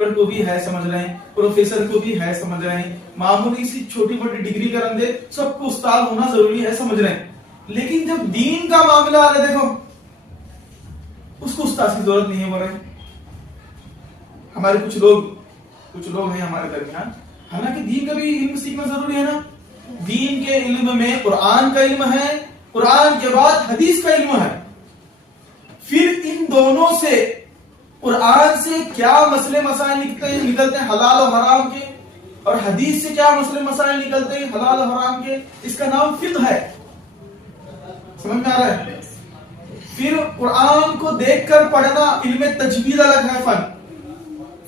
کو بھی ہے سمجھ رہے ہیں, پروفیسر کو بھی ہے سمجھ رہے ہیں, معمولی سی چھوٹی موٹی ڈگری کا رندے سب کو استاد ہونا ضروری ہے سمجھ رہے ہیں. لیکن جب دین کا معاملہ آ رہا ہے, دیکھو اس کو استاد کی ضرورت نہیں ہے. بول رہے ہمارے کچھ لوگ ہیں ہمارے درمیان, حالانکہ دین کا بھی علم سیکھنا ضروری ہے نا. دین کے علم میں قرآن کا علم ہے, قرآن کے بعد حدیث کا علم ہے. پھر ان دونوں سے قرآن سے کیا مسئلے مسائل نکلتے ہیں حلال و حرام کے, اور حدیث سے کیا مسئلے مسائل نکلتے ہیں حلال و حرام کے, اس کا نام فقہ ہے. سمجھ میں آ رہا ہے؟ پھر قرآن کو دیکھ کر پڑھنا علم تجوید الگ ہے فن.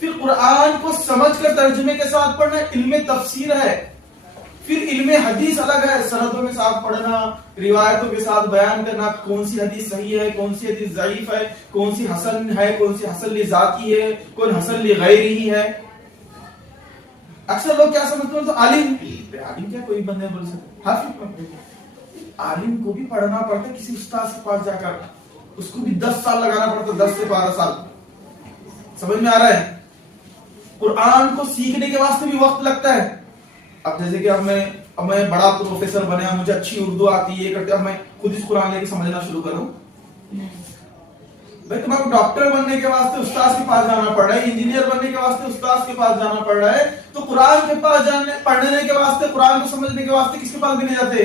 پھر قرآن کو سمجھ کر ترجمے کے ساتھ پڑھنا علم تفسیر ہے. پھر علم حدیث الگ ہے, سندوں کے ساتھ پڑھنا, روایتوں کے ساتھ بیان کرنا, کون سی حدیث صحیح ہے, کون سی حدیث ضعیف ہے, کون سی حسن ہے, کون سی حسن لذاتی ہے, کون حسن لغیرہ ہے. اکثر لوگ کیا سمجھتے ہیں تو عالم کیا کوئی بندے بول سکتے, عالم کو بھی پڑھنا پڑتا ہے کسی استاد کے پاس جا کر, اس کو بھی 10 سال لگانا پڑتا ہے, 10 سے 12 سال. سمجھ میں آ رہا ہے؟ قرآن کو سیکھنے کے واسطے بھی وقت لگتا ہے. اب جیسے کہ اب میں بڑا پروفیسر بنا, مجھے اچھی اردو آتی ہے, یہ کرتے اب میں خود اس قرآن لے کے سمجھنا شروع کروں. بھائی تمہیں کو ڈاکٹر بننے کے واسطے استاد کے پاس جانا پڑ رہا ہے, انجینئر بننے کے واسطے استاد کے پاس جانا پڑ رہا ہے, تو قرآن کے پاس پڑھنے کے واسطے, قرآن کو سمجھنے کے واسطے کس کے پاس بھی نہیں جاتے؟